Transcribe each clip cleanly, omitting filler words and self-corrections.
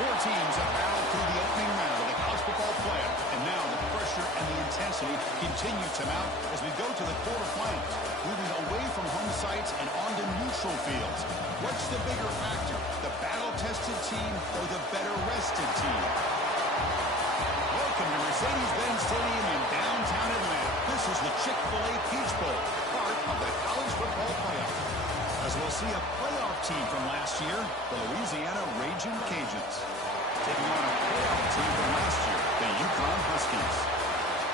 Four teams have battled through the opening round of the college football playoff, and now the pressure and the intensity continue to mount as we go to the quarterfinals, moving away from home sites and onto neutral fields. What's the bigger factor, the battle-tested team or the better-rested team? Welcome to Mercedes-Benz Stadium in downtown Atlanta. This is the Chick-fil-A Peach Bowl, part of the college football playoff. As we'll see a playoff team from last year, the Louisiana Ragin' Cajuns, taking on a playoff team from last year, the UConn Huskies.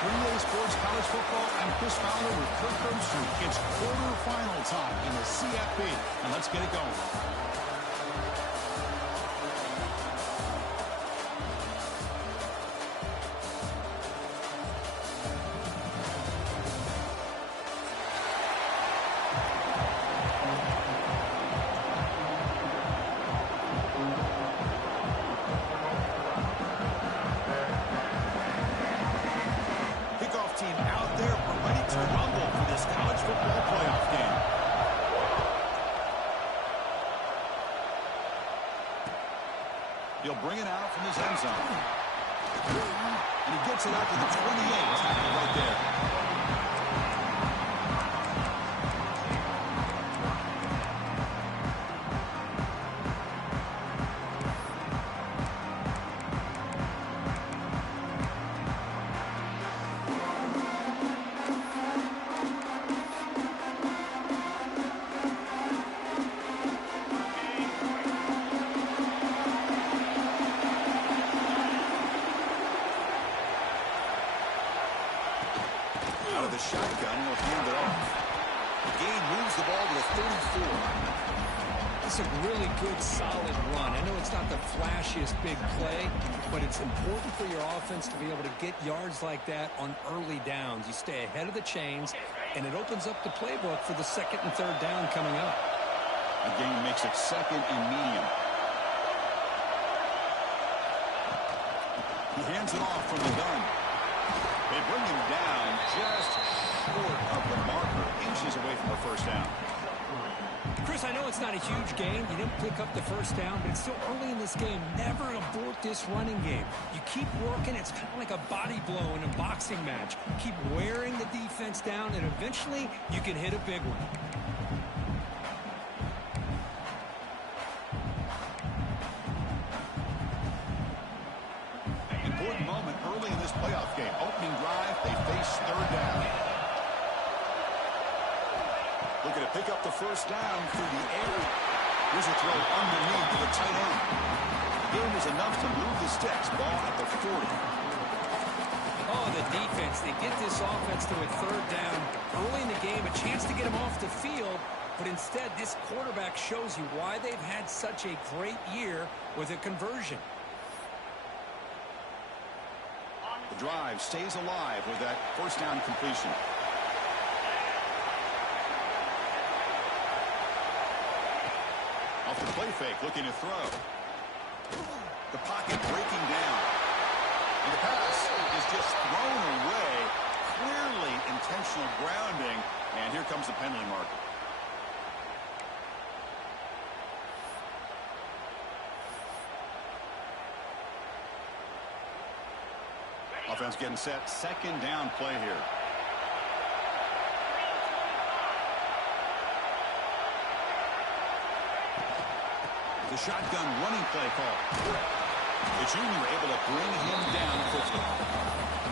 3A Sports College Football, I'm Chris Fowler with Kirk Herbstreit. It's quarterfinal time in the CFP, and let's get it going. He'll bring it out from his end zone. And he gets it out to the 28. Right there. The shotgun will hand it off. The gain moves the ball to the 34. It's a really good, solid run. I know it's not the flashiest big play, but it's important for your offense to be able to get yards like that on early downs. You stay ahead of the chains, and it opens up the playbook for the second and third down coming up. The gain makes it second and medium. He hands it off from the gun. They bring him down just short of the marker, inches away from the first down. Chris, I know it's not a huge gain. You didn't pick up the first down, but it's still early in this game. Never abort this running game. You keep working. It's kind of like a body blow in a boxing match. Keep wearing the defense down, and eventually you can hit a big one. Important moment early in this playoff game. Opening drive, they face third down. Looking to pick up the first down through the air. Here's a throw underneath to the tight end. The game is enough to move the sticks. Ball at the 40. Oh, the defense. They get this offense to a third down early in the game. A chance to get them off the field. But instead, this quarterback shows you why they've had such a great year with a conversion. The drive stays alive with that first down completion. Off the play fake, looking to throw. The pocket breaking down. And the pass is just thrown away. Clearly intentional grounding. And here comes the penalty marker. Offense getting set. Second down play here. The shotgun running play call. The junior able to bring him down quickly.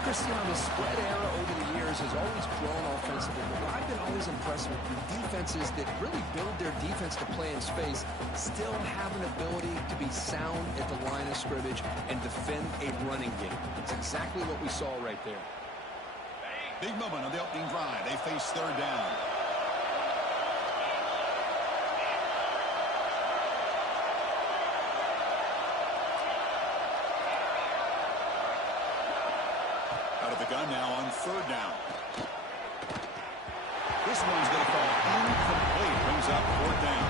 Christian, the spread era over the years has always grown offensively, but what I've been always impressed with the defenses that really build their defense to play in space still have an ability to be sound at the line of scrimmage and defend a running game. It's exactly what we saw right there. Big moment on the opening drive. They face third down. Out of the gun now on third down. This one's going to fall incomplete. Brings up fourth down.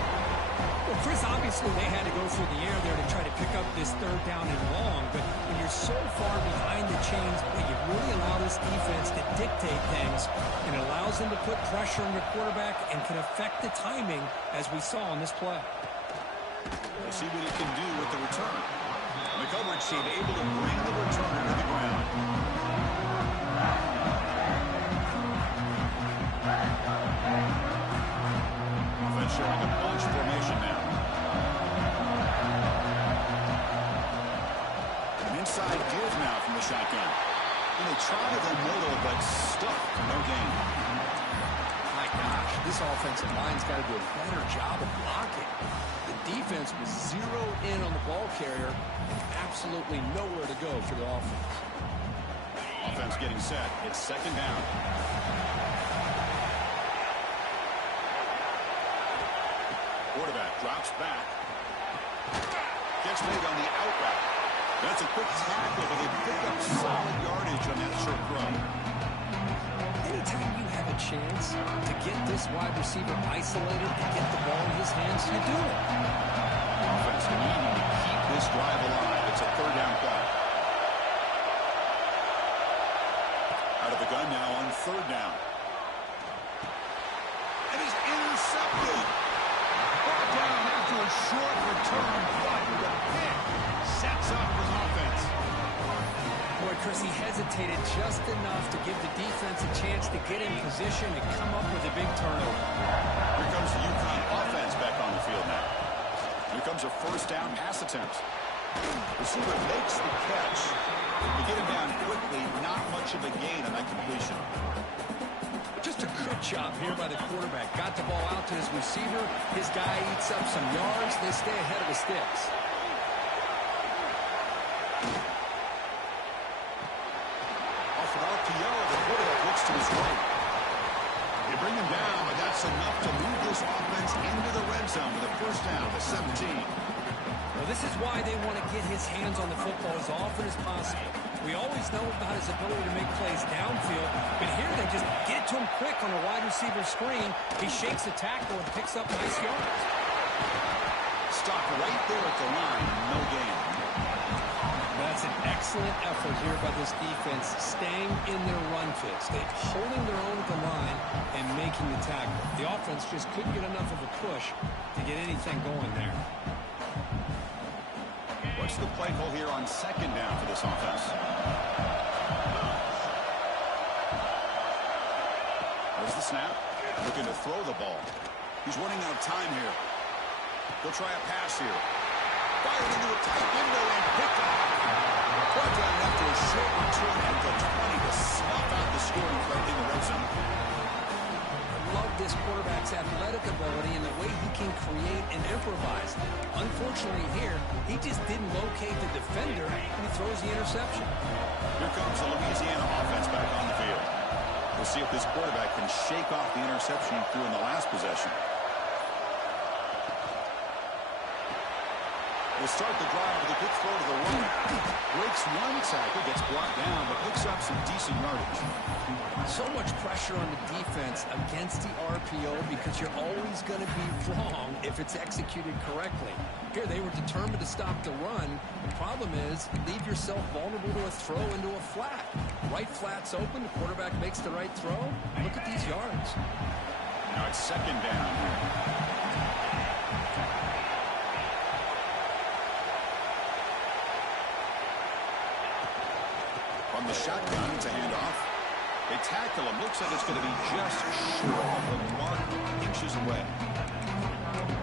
Well, Chris, obviously they had to go through the air there to try to pick up this third down and long, but when you're so far behind the chains, you really allow this defense to dictate things, and it allows them to put pressure on your quarterback and can affect the timing, as we saw on this play. We'll see what he can do with the return. The coverage team able to bring the returner to the ground. Offense showing a bunch formation now. An inside give now from the shotgun. And they try the middle, but stuck. No gain. My gosh, this offensive line's got to do a better job of blocking. The defense was zeroed in on the ball carrier and absolutely nowhere to go for the offense. Offense getting set. It's second down. Quarterback drops back. Gets made on the out route. That's a quick tackle, but they pick up solid yardage on that short throw. Anytime you have a chance to get this wide receiver isolated, to get the ball in his hands, you do it. Offense needing to keep this drive alive. It's a third down play. Out of the gun now on third down. And he's intercepted. Brought down after a short return, but the pick sets up his offense. Boy, Chris, he hesitated just enough to give the defense a chance to get in position and come up with a big turnover. Here comes the UConn offense back on the field now. Here comes a first down pass attempt. Receiver makes the catch. To get him down quickly, not much of a gain on that completion. Just a good job here by the quarterback. Got the ball out to his receiver. His guy eats up some yards. They stay ahead of the sticks. Off an RPO, the quarterback looks to his right. They bring him down, but that's enough to move this offense into the red zone with a first down to 17. Well, this is why they want to get his hands on the football as often as possible. We always know about his ability to make plays downfield, but here they just get to him quick on a wide receiver screen. He shakes the tackle and picks up nice yards. Stop right there at the line, no gain. That's an excellent effort here by this defense, staying in their run fix. They're holding their own at the line and making the tackle. The offense just couldn't get enough of a push to get anything going there. What's the play call here on second down for this offense? There's the snap. Looking to throw the ball. He's running out of time here. He'll try a pass here. Fired into a tight window and picked off. Brought down after a short return at the 20 to snuff out the scoring play in the red zone. Love this quarterback's athletic ability and the way he can create and improvise. Unfortunately here, he just didn't locate the defender and he throws the interception. Here comes the Louisiana offense back on the field. We'll see if this quarterback can shake off the interception he threw in the last possession. We'll start the drive with a quick throw to the right. Breaks one tackle, gets brought down, but picks up some decent yardage. So much pressure on the defense against the RPO because you're always going to be wrong if it's executed correctly. Here, they were determined to stop the run. The problem is, leave yourself vulnerable to a throw into a flat. Right flat's open, the quarterback makes the right throw. Look at these yards. Now it's second down here. From the shotgun, it's a handoff. They tackle him. Looks like it's going to be just short of the mark, inches away.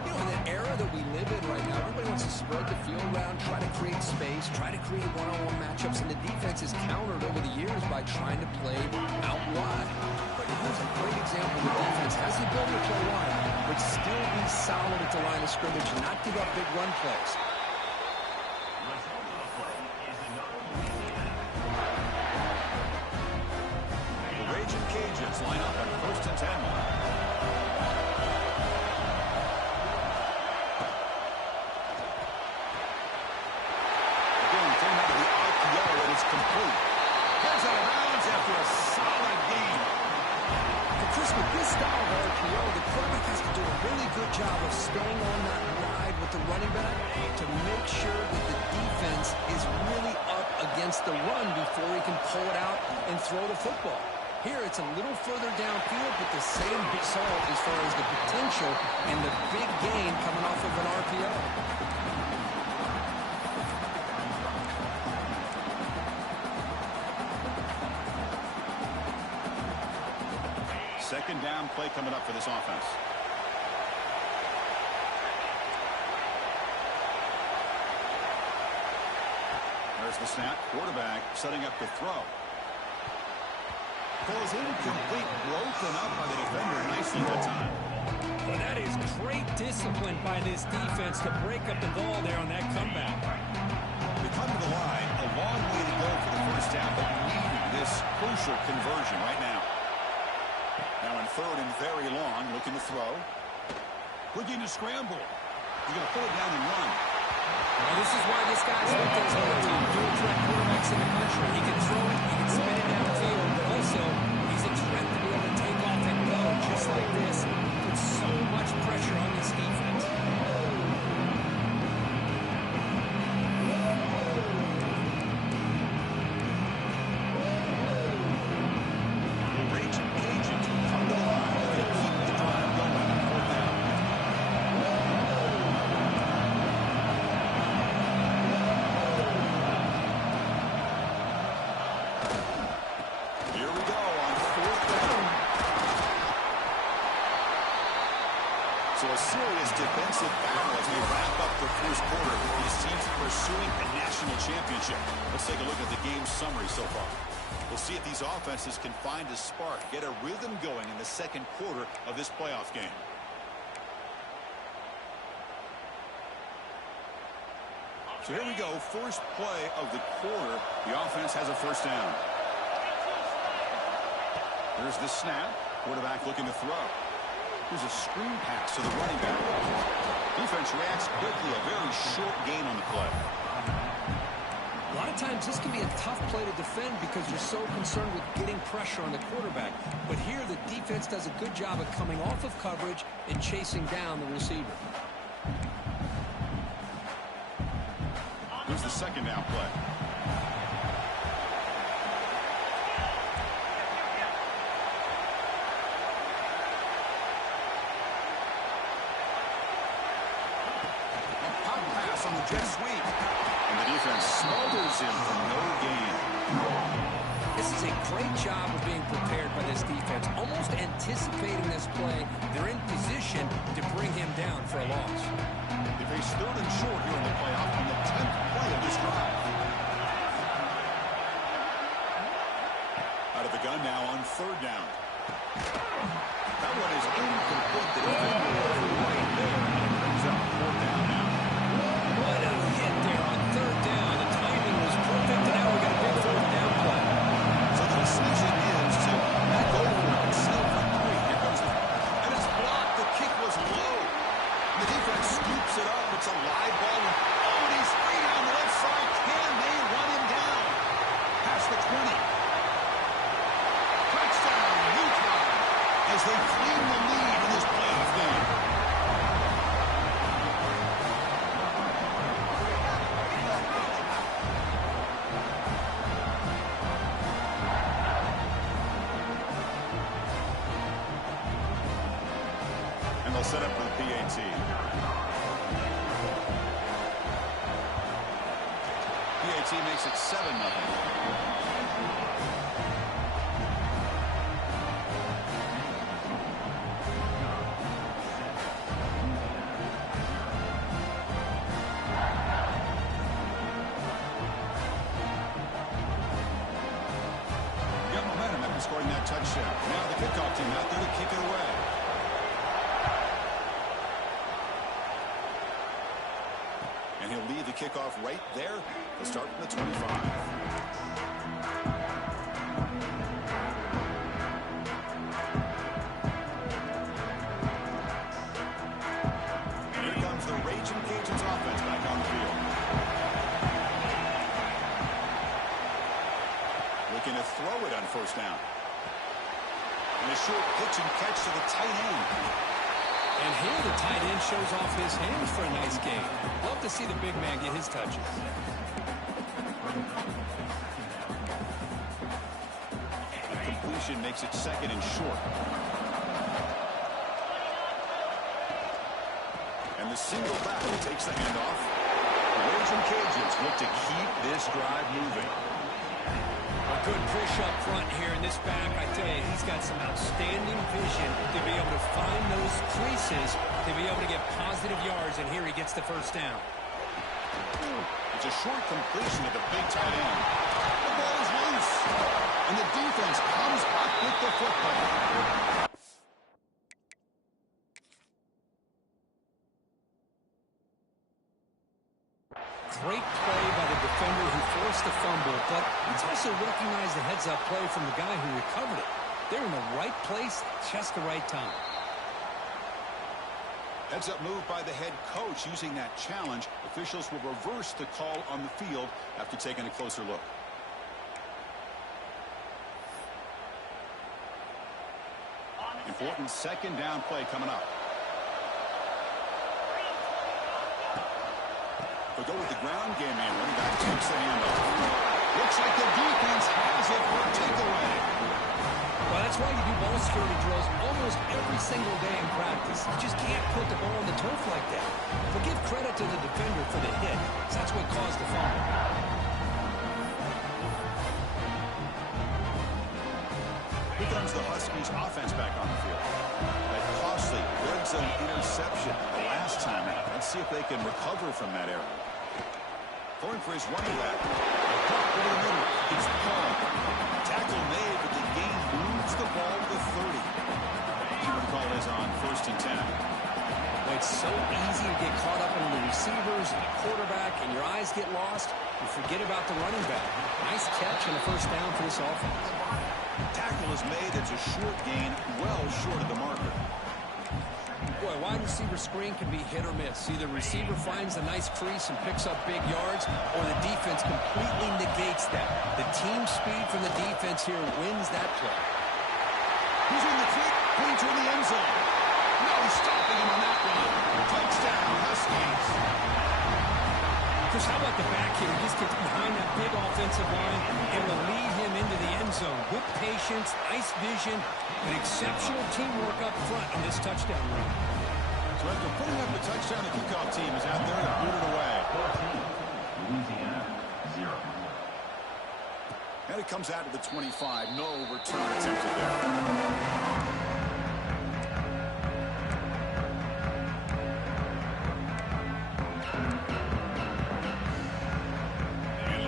You know, in the era that we live in right now, everybody wants to spread the field around, try to create space, try to create one-on-one matchups, and the defense is countered over the years by trying to play out wide. But here's a great example. The defense has the ability to play wide, but still be solid at the line of scrimmage and not give up big run plays. Line up on first and 10. Again, came out of the RPO and it's complete. Heads out of bounds after a solid gain. For Chris, with this style of RPO, the quarterback has to do a really good job of staying on that ride with the running back to make sure that the defense is really up against the run before he can pull it out and throw the football. Here, it's a little further downfield, but the same result as far as the potential and the big gain coming off of an RPO. Second down play coming up for this offense. There's the snap. Quarterback setting up to throw. Goes incomplete. Broken up by the defender nicely that time. Well, that is great discipline by this defense to break up the ball there on that comeback. We come to the line. A long way to go for the first down, but needing this crucial conversion right now. Now in third and very long, looking to throw. Looking to scramble. He's going to pull it down and run. Well, this is why this guy's looked at as one of the dual threat quarterbacks in the country. He can throw it, he can spin it downfield, but also he's a threat to be able to take off and go just like this. Puts so much pressure on this defense. The Raging Cajuns come to the line. They keep the drive going on fourth down. Here we go on fourth down. So a serious defensive battle as we wrap up the first quarter. These teams pursuing a national championship. Let's take a look at the game summary so far. We'll see if these offenses can find a spark, get a rhythm going in the second quarter of this playoff game. So here we go, first play of the quarter. The offense has a first down. There's the snap. Quarterback looking to throw. Here's a screen pass to the running back. Defense reacts quickly. A very short gain on the play. A lot of times this can be a tough play to defend because you're so concerned with getting pressure on the quarterback. But here the defense does a good job of coming off of coverage and chasing down the receiver. Here's the second down play. On the jet sweep. And the defense smothers him for no gain. This is a great job of being prepared by this defense. Almost anticipating this play. They're in position to bring him down for a loss. They face third and short here in the playoff on the 10th play of this drive. Out of the gun now on third down. That one is incomplete. The defender was right there. And it brings up fourth down now. What a hit there on third down. The timing was perfect, and now we got a big fourth down play. So the decision is to go for it and settle for three. Here comes the, and it's blocked. The kick was low. The defense scoops it up. It's a live ball. Oh, and he's free down the left side. Can they run him down? Past the 20. Touchdown, Utah, as they claim the lead in this playoff game. Set up for the PAT. PAT makes it 7-0. Got momentum after scoring that touchdown. Now the kickoff team out there to kick it away. And he'll lead the kickoff right there. They'll start from the 25. And here comes the Raging Cajuns offense back on the field. Looking to throw it on first down. And a short pitch and catch to the tight end. And here the tight end shows off his hands for a nice game. Love to see the big man get his touches. The completion makes it second and short. And the single back takes the handoff. The Raging Cajuns look to keep this drive moving. Well, Good push up front here in this back. I tell you, he's got some outstanding vision to be able to find those creases, to be able to get positive yards, and here he gets the first down. It's a short completion of the big tight end. The ball is loose, and the defense comes up with the football. Great play by the defender who forced the fumble, but it's also recognized the heads-up play from the guy who recovered it. They're in the right place, just the right time. Heads-up move by the head coach using that challenge. Officials will reverse the call on the field after taking a closer look. Important second down play coming up. They'll go with the ground game man. Running back takes the handoff. Looks like the defense has it for a takeaway. Well, that's why you do ball security drills almost every single day in practice. You just can't put the ball on the turf like that. But give credit to the defender for the hit, because that's what caused the fumble. Here comes the Huskies offense back on the field. That costly red zone interception the last time out. Let's see if they can recover from that error. Going for his running back. Over the middle. It's Paul. Tackle made, but the gain moves the ball to 30. The call is on 1st and 10. Well, it's so easy to get caught up in the receivers and the quarterback, and your eyes get lost. You forget about the running back. Nice catch and a first down for this offense. Tackle is made. It's a short gain, well short of the marker. Boy, wide receiver screen can be hit or miss. Either receiver finds a nice crease and picks up big yards, or the defense completely negates that. The team speed from the defense here wins that play. He's in the clean toward the end zone. No stopping him on that one. Touchdown, Huskies. Chris, how about the back here? He just gets behind that big offensive line and will lead him into the end zone. Good patience, nice vision, and exceptional teamwork up front on this touchdown run. So after putting up a touchdown, the kickoff team is out there and boot it away. 14, Louisiana, 0. And it comes out to the 25. No return attempted there.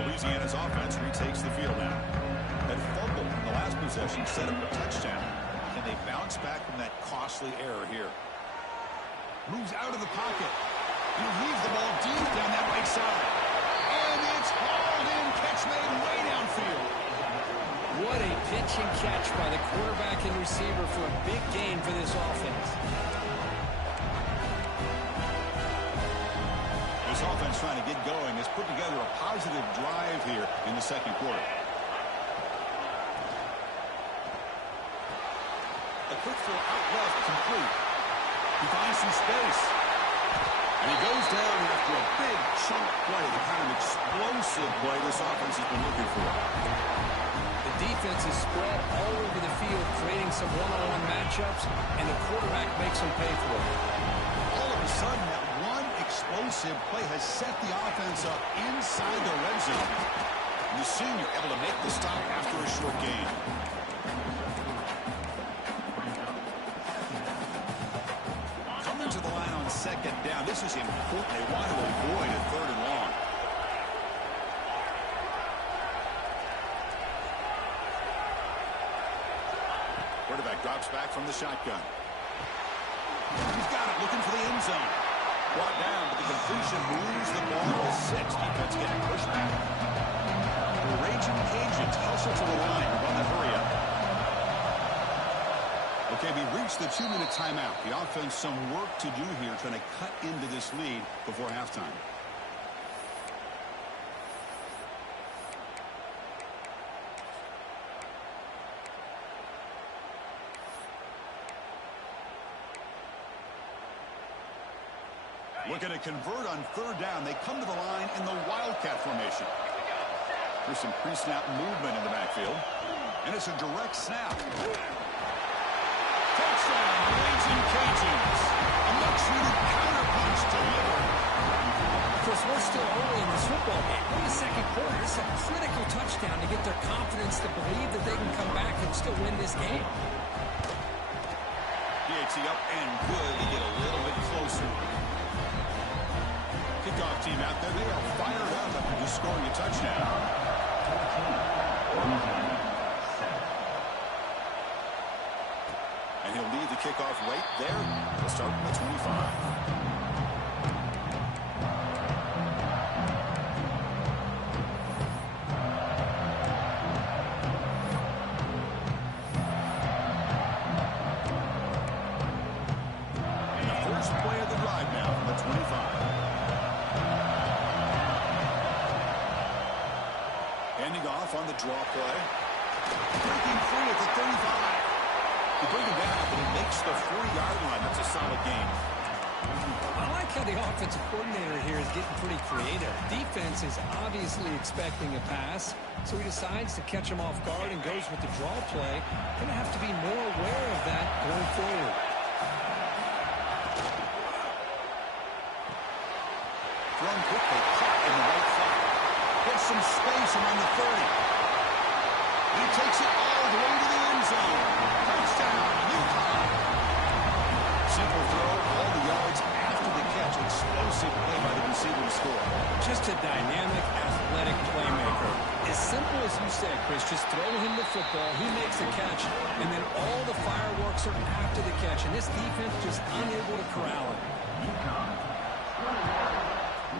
Louisiana's offense retakes the field now. That fumble in the last possession set up a touchdown. Can they bounce back from that costly error here? Moves out of the pocket. He leaves the ball deep down that right side. And it's hauled in. Catch made way downfield. What a pitch and catch by the quarterback and receiver for a big gain for this offense. This offense trying to get going has put together a positive drive here in the second quarter. A quick throw out left, complete. He finds some space. And he goes down after a big chunk play, the kind of explosive play this offense has been looking for. The defense is spread all over the field, creating some one-on-one matchups, and the quarterback makes them pay for it. All of a sudden, that one explosive play has set the offense up inside the red zone. And the senior able to make the stop after a short gain. Coming to the line on second down. This is important. They want to avoid a 3rd and long. Quarterback drops back from the shotgun. He's got it, looking for the end zone. Brought down, but the completion moves the ball to 6. Defense getting pushed back. The Raging Cajuns hustle to the line to run the hurry up. Okay, we reached the 2-minute timeout. The offense some work to do here, trying to cut into this lead before halftime. Looking to convert on 3rd down. They come to the line in the Wildcat formation. There's some pre-snap movement in the backfield. And it's a direct snap. Touchdown, Raging Cajuns. A much-needed counterpunch delivered. Chris, we're still early in this football game. We're in the second Boy, it's a critical touchdown to get their confidence to believe that they can come back and still win this game. PAT up and good to get a little bit closer. Kickoff team out there. They are fired up after just scoring a touchdown. And he'll lead the kickoff right there. We'll start from the 25. On the draw play. Breaking free at the 35. They bring him down, but he makes the 40-yard line. That's a solid gain. I like how the offensive coordinator here is getting pretty creative. Defense is obviously expecting a pass, so he decides to catch him off guard and goes with the draw play. Going to have to be more aware of that going forward. Thrown quickly, caught in the right flat. Gets some space around the 30. He takes it all the way to the end zone. Touchdown, UConn. Simple throw, all the yards after the catch. Explosive play by the receiver to score. Just a dynamic, athletic playmaker. As simple as you said, Chris, just throw him the football, he makes a catch, and then all the fireworks are after the catch. And this defense just unable to corral him. UConn,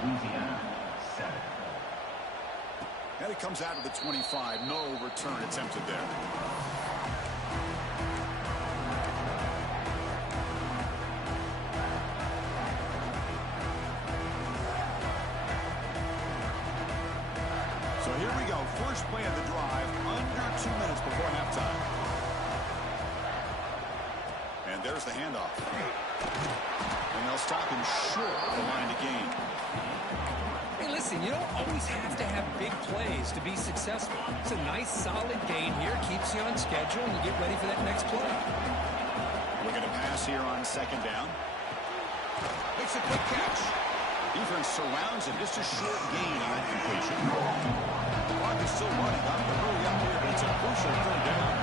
Louisiana, 7. And it comes out of the 25. No return attempted there. So here we go. First play of the drive. Under 2 minutes before halftime. And there's the handoff. And they'll stop him short of the line to gain. Hey, listen, you don't always have to have big plays to be successful. It's a nice, solid gain here. Keeps you on schedule, and you get ready for that next play. We're going to pass here on second down. Makes a quick catch. Defense surrounds him. Just a short gain on that completion. The clock is still running. Not to hurry up here, but it's a crucial third down.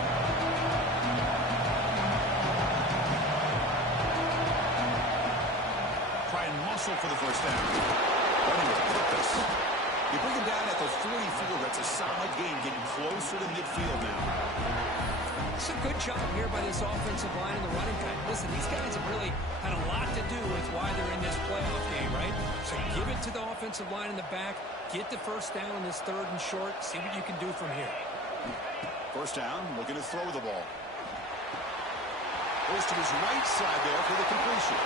Try and muscle for the first down. Running with purpose. You bring him down at the 44. That's a solid gain, getting closer to midfield now. It's a good job here by this offensive line and the running back. Listen, these guys have really had a lot to do with why they're in this playoff game, right? So give it to the offensive line in the back. Get the first down in this third and short. See what you can do from here. First down, looking to throw the ball. Goes to his right side there for the completion.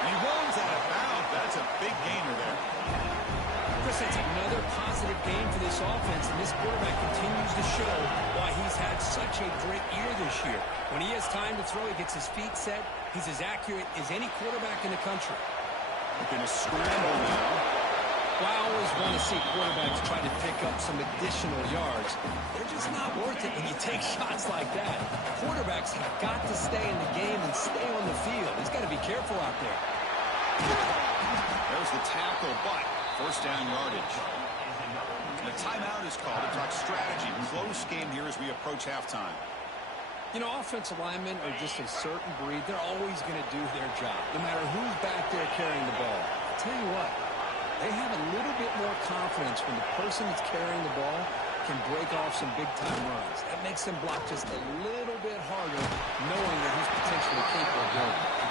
And he runs out of bounds. That's a big gainer there. Chris, that's another positive game for this offense, and this quarterback continues to show why he's had such a great year this year. When he has time to throw, he gets his feet set. He's as accurate as any quarterback in the country. Looking to scramble now. Well, I always want to see quarterbacks try to pick up some additional yards. They're just not worth it when you take shots like that. Quarterbacks have got to stay in the game and stay on the field. He's got to be careful out there. There's the tackle, but first down yardage. And a timeout is called to talk strategy. Close game here as we approach halftime. You know, offensive linemen are just a certain breed. They're always going to do their job, no matter who's back there carrying the ball. I'll tell you what, they have a little bit more confidence when the person that's carrying the ball can break off some big-time runs. That makes them block just a little bit harder, knowing that he's potentially capable of doing it.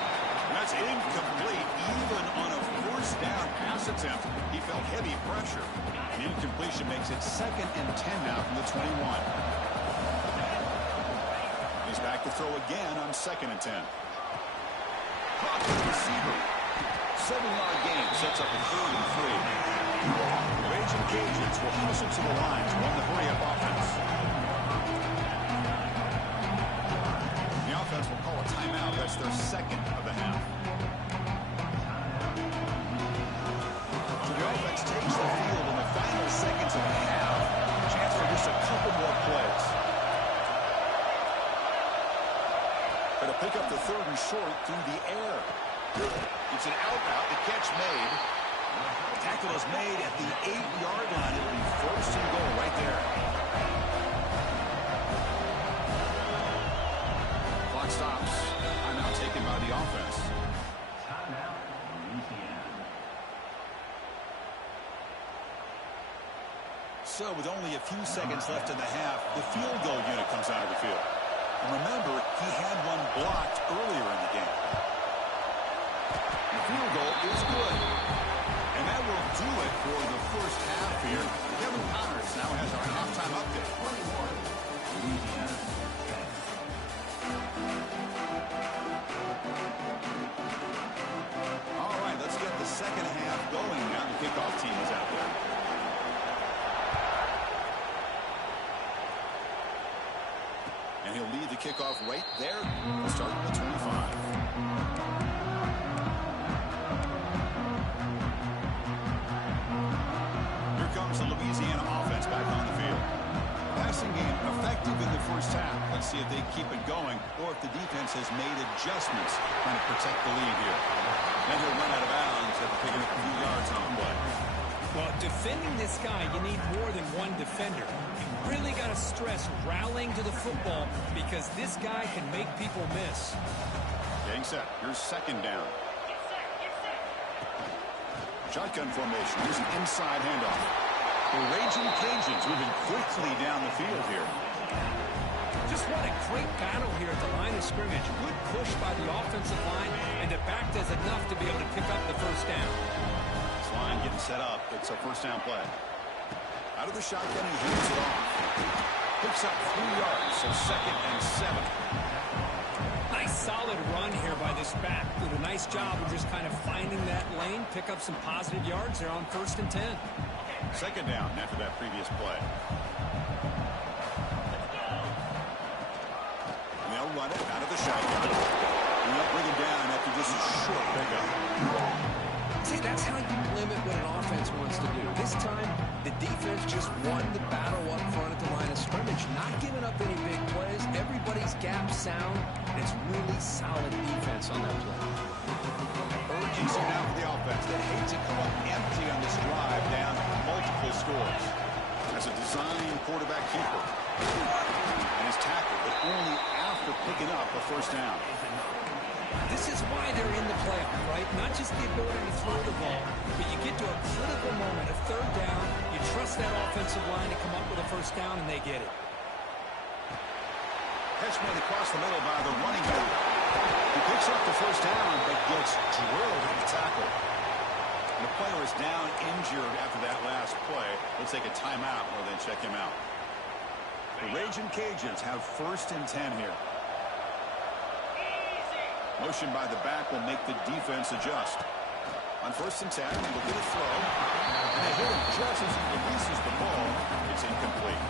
That's incomplete. Even on a first down pass attempt, he felt heavy pressure. An incompletion makes it 2nd and 10 now from the 21. He's back to throw again on 2nd and 10. Caught the receiver. 7-yard gain sets up a 3rd and 3. The Raging Cajuns will hustle to the line to run the hurry-up offense. The offense will call a timeout. That's their 2nd of the half. So the offense takes the field in the final seconds of the half. Chance for just a couple more plays. But to pick up the 3rd and short through the air. It's an out route, the catch made. Tackle is made at the 8-yard line. It'll be first and goal right there. Clock stops. Timeout taken by the offense. Timeout, Louisiana. So with only a few seconds left in the half, the field goal unit comes out of the field. And remember, he had one blocked earlier in the game. The field goal is good. And that will do it for the first half here. Kevin Connors now has our halftime update. 21, Louisiana. All right, let's get the second half going now. The kickoff team is out there. And he'll lead the kickoff right there. We'll start at the 25. Here comes the Louisiana offense back on the field. Passing game effective in the first half. Let's see if they keep it going or if the defense has made adjustments trying to protect the lead here. And he'll run out of bounds after picking up a few yards on the play. Well, defending this guy, you need more than one defender. You really got to stress rallying to the football because this guy can make people miss. Getting set. Here's second down. Shotgun formation. Here's an inside handoff. The Raging Cajuns moving quickly down the field here. Just what a great battle here at the line of scrimmage. Good push by the offensive line, and the back does enough to be able to pick up the first down. This line getting set up. It's a first down play. Out of the shotgun, he hands it off. Picks up 3 yards, so second and 7. Nice solid run here by this back. Did a nice job of just kind of finding that lane, pick up some positive yards there on first and 10. Second down after that previous play. And they'll run it out of the shotgun. And they'll bring it down after just a short pickup. See, that's how you limit what an offense wants to do. This time, the defense just won the battle up front at the line of scrimmage, not giving up any big plays. Everybody's gap sound, and it's really solid defense on that play. Urgency now for the offense that hates to come up empty on this drive down multiple scores. As a design quarterback keeper. And his tackle, but only after picking up a first down. This is why they're in the playoff, right? Not just the ability to throw the ball, but you get to a critical moment, a third down, you trust that offensive line to come up with a first down, and they get it. Catch made across the middle by the running back. He picks up the first down, but gets drilled in the tackle. And the player is down injured after that last play. Let's take a timeout while they check him out. The Raging Cajuns have first and 10 here. Motion by the back will make the defense adjust. On first and 10, look at a throw. And they hit him just as he releases the ball. It's incomplete.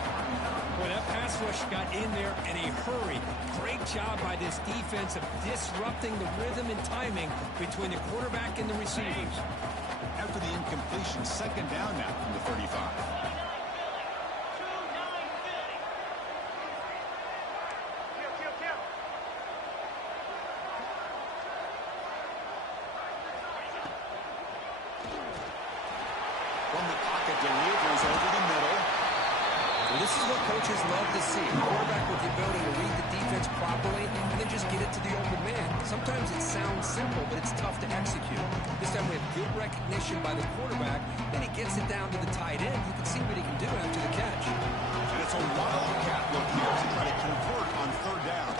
Boy, that pass rush got in there in a hurry. Great job by this defense of disrupting the rhythm and timing between the quarterback and the receivers. After the incompletion, second down now from the 35. From the pocket, delivers over the middle. Well, this is what coaches love to see. A quarterback with the ability to read the defense properly and then just get it to the open man. Sometimes it sounds simple, but it's tough to execute. This time we have good recognition by the quarterback. Then he gets it down to the tight end. You can see what he can do after the catch. And it's a wildcat look here to try to convert on third down.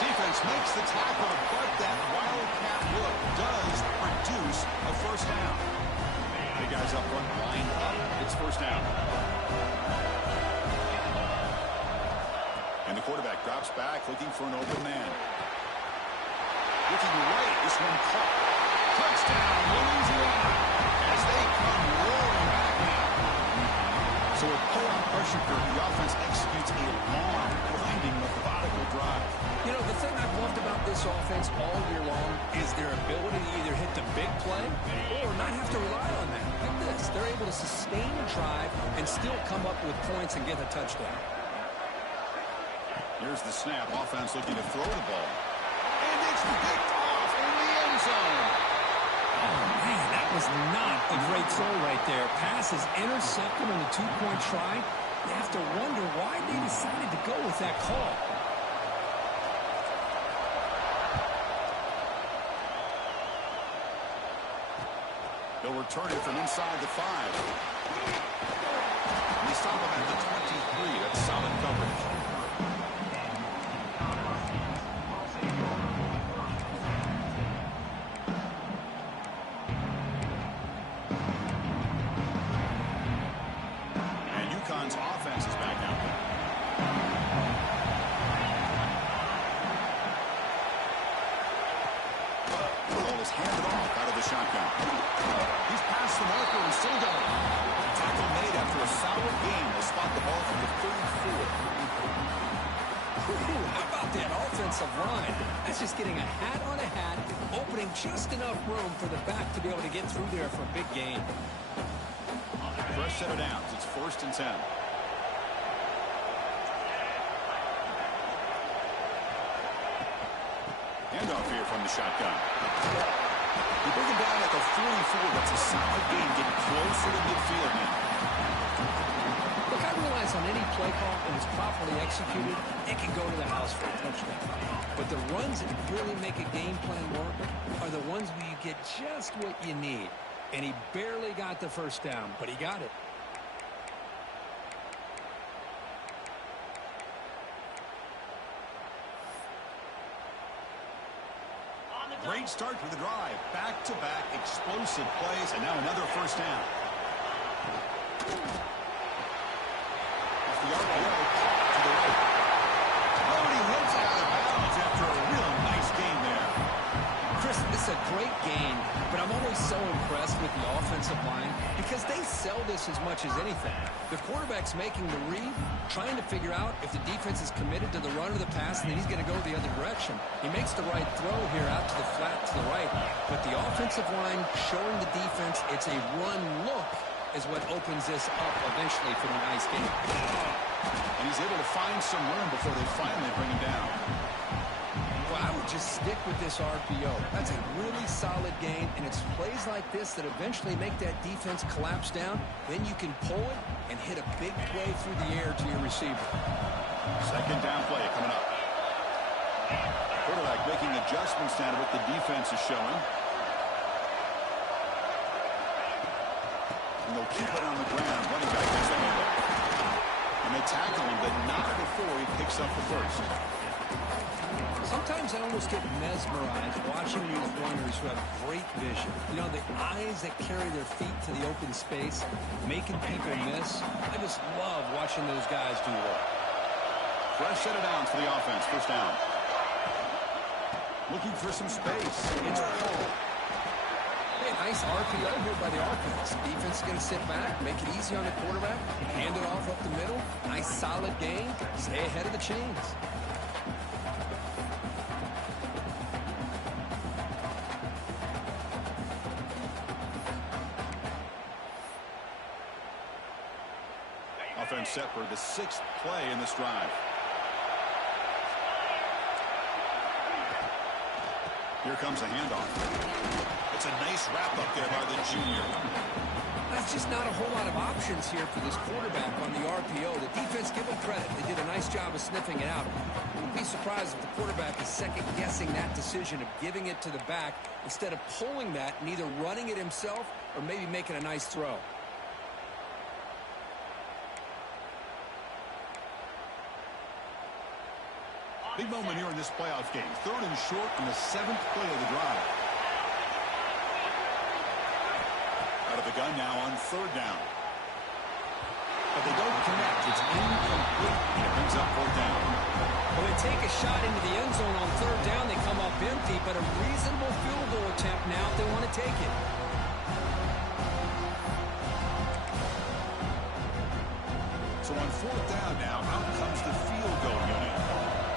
Defense makes the tackle, but that wildcat look does produce a first down. The guys up front lined up. It's first down. And the quarterback drops back looking for an open man. Looking right, this one caught. Touchdown, Louisiana, as they come rolling back now. So with pull-out pressure curve, the offense executes a long, grinding, methodical drive. You know, the thing I've loved about this offense all year long is their ability to either hit the big play or not have to rely on that. Look at this. They're able to sustain a drive and still come up with points and get a touchdown. Here's the snap. Offense looking to throw the ball. And it's picked off in the end zone. Oh, man, that was not a great throw right there. Pass is intercepted on the two-point try. You have to wonder why they decided to go with that call. They'll return it from inside the 5. And they stop him at the 23. That's solid coverage. And UConn's offense is back out there. The ball is handed off out of the shotgun. He's past the marker and still going. Tackle made after a solid game. They'll spot the ball from the 34. Ooh, how about that offensive line? That's just getting a hat on a hat, opening just enough room for the back to be able to get through there for a big gain. Fresh set of downs. It's 1st and 10. Handoff here from the shotgun. You bring him down at the 44. That's a solid gain, getting closer to midfield now. Look, I realize on any play call, when it's properly executed, it can go to the house for a touchdown. But the runs that really make a game plan work are the ones where you get just what you need. And he barely got the first down, but he got it. Great start to the drive. Back-to-back explosive plays, and now another first down. Off the RPO, to the right. Oh, and he hits it out of bounds after a real nice gain there. Chris, this is a great game, but I'm always so impressed with the offensive line because they sell this as much as anything. The quarterback's making the read, trying to figure out if the defense is committed to the run or the pass, and then he's going to go the other direction. He makes the right throw here out to the flat to the right, but the offensive line showing the defense it's a run look is what opens this up eventually for the nice game. And he's able to find some room before they finally bring him down. Well, I would just stick with this RPO. That's a really solid game, and it's plays like this that eventually make that defense collapse down. Then you can pull it and hit a big play through the air to your receiver. Second down play coming up. Quarterback making adjustments down to what the defense is showing. And they'll keep it on the ground. Running back gets the handle. And they tackle him, but not before he picks up the first. Sometimes I almost get mesmerized watching these runners who have great vision. You know, the eyes that carry their feet to the open space, making people miss. I just love watching those guys do work. Fresh set of downs for the offense. First down. Looking for some space. It's Paul. Hey, nice RPO here by the offense. Defense is going to sit back, make it easy on the quarterback, hand it off up the middle. Nice solid gain. Stay ahead of the chains. Offense set for the 6th play in this drive. Here comes a handoff. It's a nice wrap up there by the junior. There's just not a whole lot of options here for this quarterback on the RPO. The defense, give them credit. They did a nice job of sniffing it out. I wouldn't be surprised if the quarterback is second-guessing that decision of giving it to the back instead of pulling that and either running it himself or maybe making a nice throw. Big moment here in this playoff game. 3rd and short in the 7th play of the drive. Out of the gun now on 3rd down. But they don't connect. It's incomplete. And it brings up 4th down. When they take a shot into the end zone on 3rd down, they come up empty, but a reasonable field goal attempt now if they want to take it. So on 4th down now, out comes the field goal unit.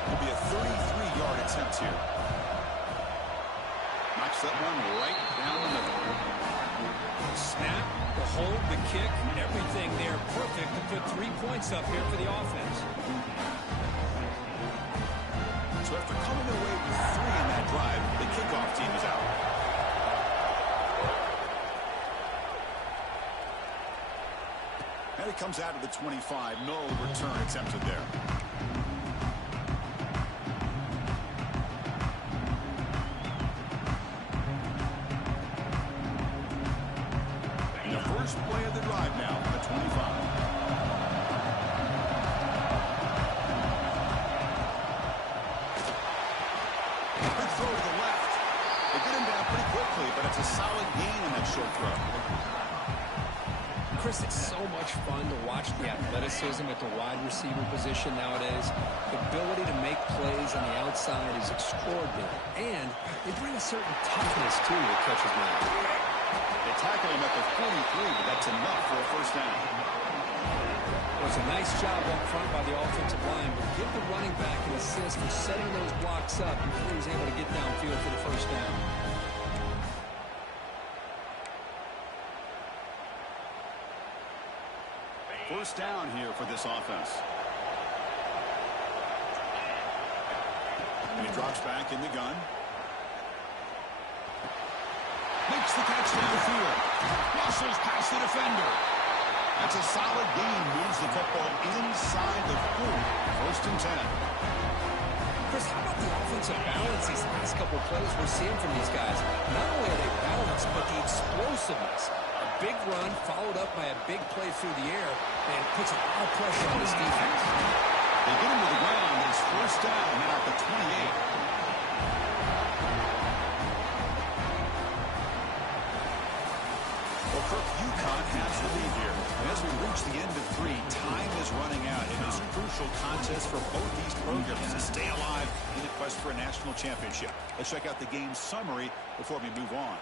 It'll be a 33-yard attempt here. Knocks that one right down the middle. Snap, the hold, the kick, everything there perfect to put 3 points up here for the offense. So after coming away with 3 in that drive, the kickoff team is out. comes out of the 25. No return attempted there. The first play of the drive now from the 25. Good throw to the left. They get him down pretty quickly, but it's a solid gain in that short throw. Chris, it's so much fun to watch the athleticism at the wide receiver position nowadays. The ability to make plays on the outside is extraordinary. And they bring a certain toughness, too, that catches me. They tackle him at the 43, but that's enough for a first down. It was a nice job up front by the offensive line, but give the running back an assist for setting those blocks up before he was able to get downfield for the first down. First down here for this offense. And he drops back in the gun. Makes the catch downfield. Muscles past the defender. That's a solid gain. Moves the football inside the 40. First and 10. Chris, how about the offensive balance these last couple of plays we're seeing from these guys? Not only are they balanced, but the explosiveness. A big run followed up by a big play through the air, and it puts a lot of pressure on this defense. They get him to the ground. It's first down now at the 28. Well, Kirk, UConn has the lead here. And as we reach the end of 3, time is running out in this crucial contest for both these programs to stay alive in the quest for a national championship. Let's check out the game summary before we move on.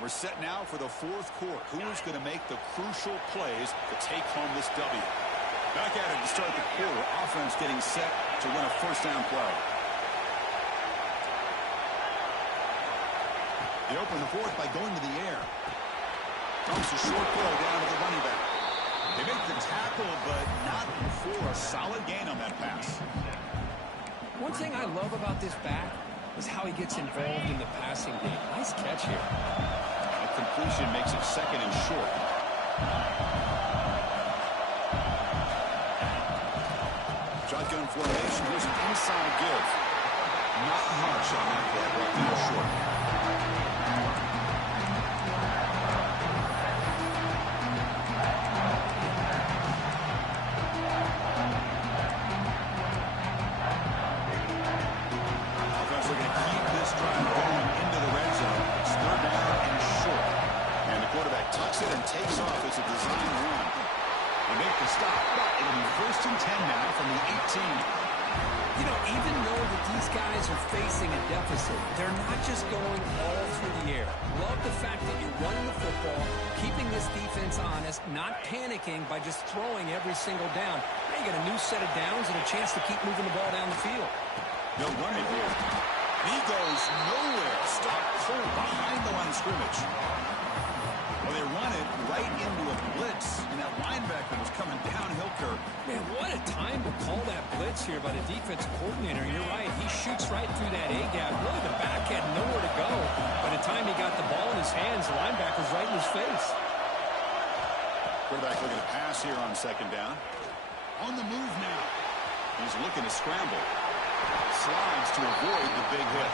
We're set now for the fourth quarter. Who is going to make the crucial plays to take home this W? Back at it to start the quarter. Offense getting set to win a first down play. They open the fourth by going to the air. Dumps a short throw down to the running back. They make the tackle, but not for a solid gain on that pass. One thing I love about this back is how he gets involved in the passing game. Nice catch here. A completion makes it second and short. Shotgun formation. Here's an inside give. Not much on that play. Brought down short. And takes off as a design run. They make the stop, but it'll be first and 10 now from the 18. You know, even though that these guys are facing a deficit, they're not just going all through the air. Love the fact that you're running the football, keeping this defense honest, not panicking by just throwing every single down. Now you got a new set of downs and a chance to keep moving the ball down the field. They'll run it here. He goes nowhere. Stop cold behind the line of scrimmage. Well, they run it right into a blitz, and that linebacker was coming downhill, Kirk. Man, what a time to call that blitz here by the defensive coordinator. You're right. He shoots right through that A-gap. Really, the back had nowhere to go. By the time he got the ball in his hands, the linebacker's right in his face. Quarterback looking to pass here on second down. On the move now. He's looking to scramble. Slides to avoid the big hit.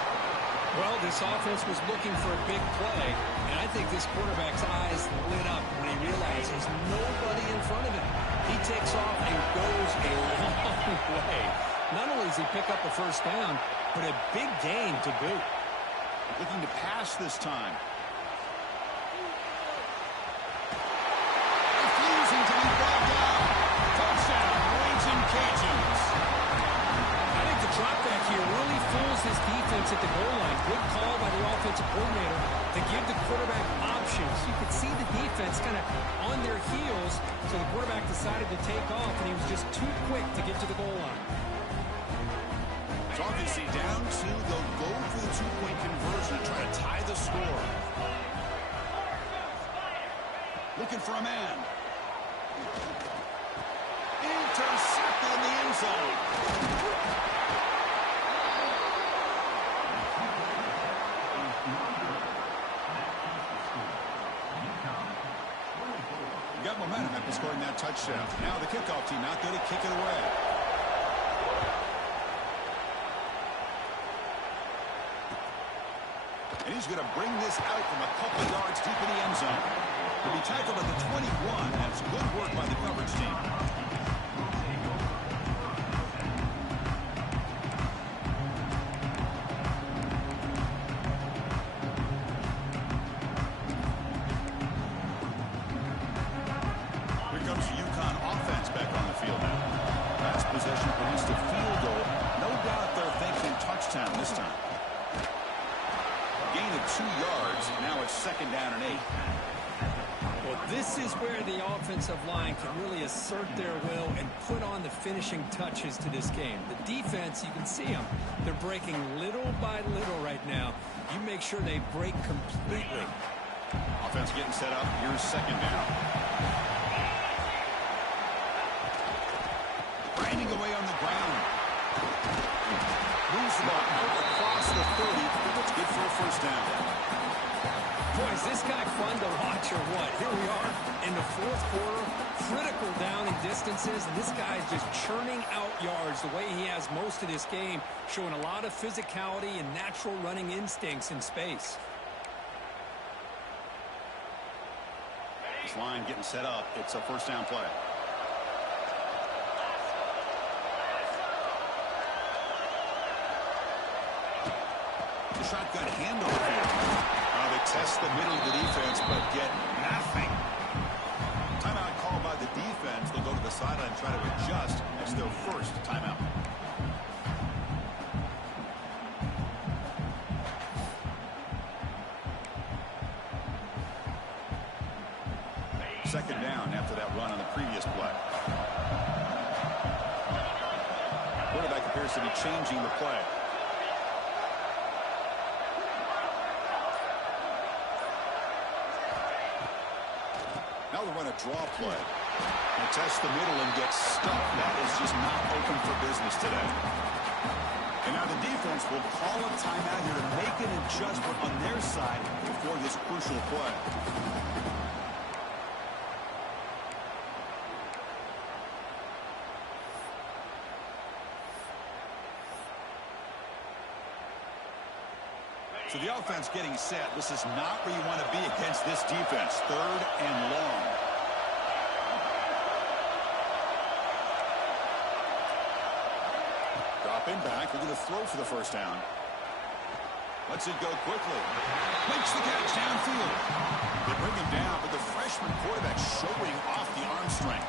Well, this offense was looking for a big play, and I think this quarterback's eyes lit up when he realized there's nobody in front of him. He takes off and goes a long way. Not only does he pick up a first down, but a big gain to boot. Looking to pass this time. Refusing to be brought down. Touchdown, Raging Cajuns. I think the drop back here really fools his defense at the goal line. Good call by the offensive coordinator to give the quarterback options. You could see the defense kind of on their heels, so the quarterback decided to take off, and he was just too quick to get to the goal line. It's obviously down to they'll go for the two-point conversion and try to tie the score. Looking for a man. Intercepted in the end zone. Got momentum at the scoring that touchdown. Now the kickoff team out there to kick it away. And he's going to bring this out from a couple of yards deep in the end zone. He'll be tackled at the 21. That's good work by the coverage team. This time. A gain of 2 yards. Now it's 2nd down and 8. Well, this is where the offensive line can really assert their will and put on the finishing touches to this game. The defense, you can see them. They're breaking little by little right now. You make sure they break completely. Offense getting set up. Here's 2nd down. Grinding away on the ground. Moves the ball out across the 30. It's good for a 1st down. Boy, is this guy fun to watch or what? Here we are in the 4th quarter. Critical down and distances. And this guy is just churning out yards the way he has most of this game. Showing a lot of physicality and natural running instincts in space. This line getting set up. It's a 1st down play. Shotgun handoff here. They test the middle of the defense, but get nothing. Timeout called by the defense. They'll go to the sideline and try to adjust. It's their 1st timeout. Second down after that run on the previous play. Quarterback appears to be changing the play. Now they run a draw play. They test the middle and get stuffed. That is just not open for business today. And now the defense will call a timeout here to make an adjustment on their side before this crucial play. So the offense getting set. This is not where you want to be against this defense. 3rd and long. Dropping back. They're going to throw for the 1st down. Lets it go quickly. Makes the catch downfield. They bring him down, but the freshman quarterback showing off the arm strength.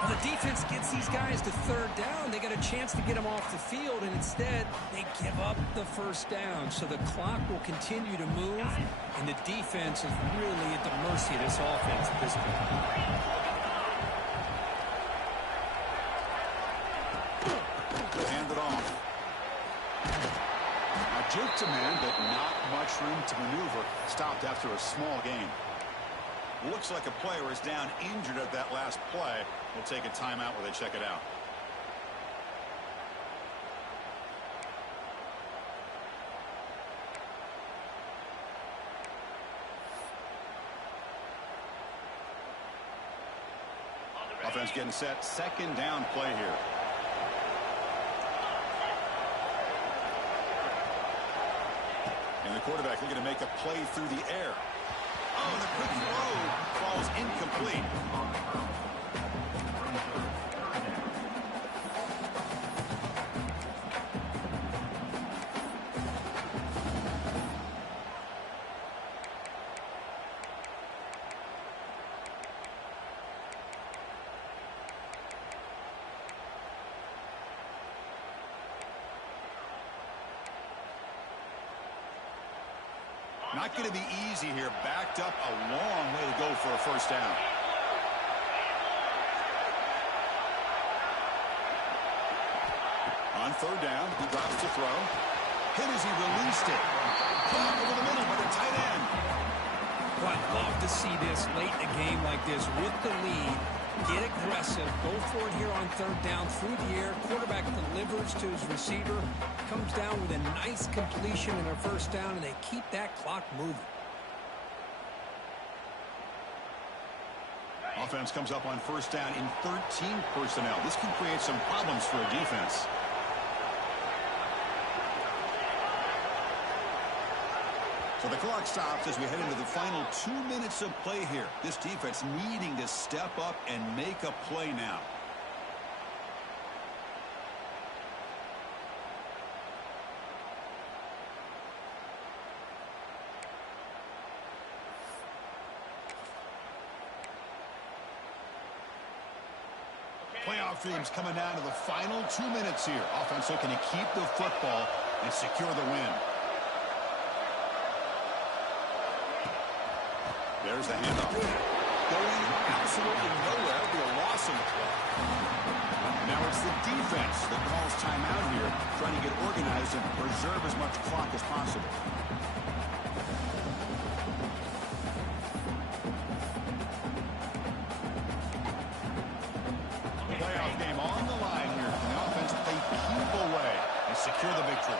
Well, the defense gets these guys to 3rd down. They got a chance to get them off the field, and instead they give up the 1st down. So the clock will continue to move, and the defense is really at the mercy of this offense at this point. Hand it off. Now juke to man, but not much room to maneuver. Stopped after a small gain. Looks like a player is down injured at that last play. We'll take a timeout where they check it out. Offense getting set. 2nd down play here. And the quarterback looking to make a play through the air. Oh, the quick throw falls incomplete. Not going to be easy here. Backed up a long way to go for a 1st down. On 3rd down, he drops to throw. Hit as he released it. Caught over the middle by the tight end. Well, I'd love to see this late in a game like this with the lead. Get aggressive. Go for it here on 3rd down through the air. Quarterback delivers to his receiver. Comes down with a nice completion in their 1st down, and they keep that clock moving. Offense comes up on first down in 13 personnel. This can create some problems for a defense. So the clock stops as we head into the final 2 minutes of play here. This defense needing to step up and make a play now. Playoff dreams coming down to the final 2 minutes here. Offense looking to keep the football and secure the win. There's the handoff. Going absolutely nowhere. It'll be a loss in the play. Now it's the defense that calls timeout here, trying to get organized and preserve as much clock as possible. Playoff game on the line here. Can the offense play keep away and secure the victory?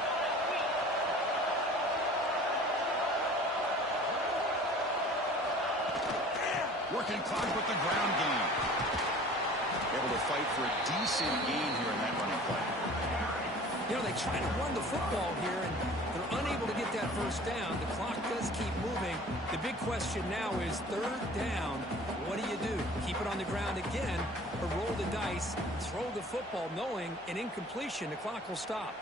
Working clock with the ground game. Able to fight for a decent gain here in that running play. You know, they try to run the football here, and they're unable to get that first down. The clock does keep moving. The big question now is third down. What do you do? Keep it on the ground again, or roll the dice, throw the football, knowing an incompletion, the clock will stop.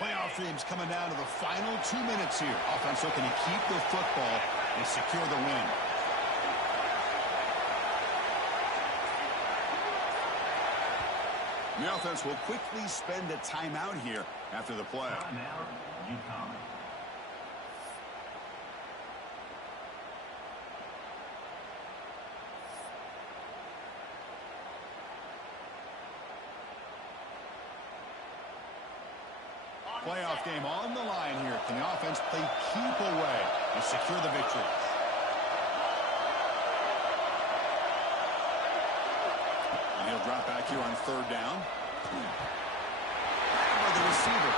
Playoff dreams coming down to the final 2 minutes here. Offense looking to keep the football and secure the win. The offense will quickly spend a timeout here after the play. Timeout, UConn. Playoff game on the line here. Can the offense play keep away and secure the victory? And he'll drop back here on third down. By the receiver.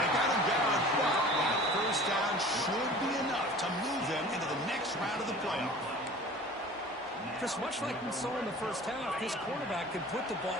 They got him down. Wow, that first down should be enough to move them into the next round of the playoff. Just much like we saw in the first half, this quarterback can put the ball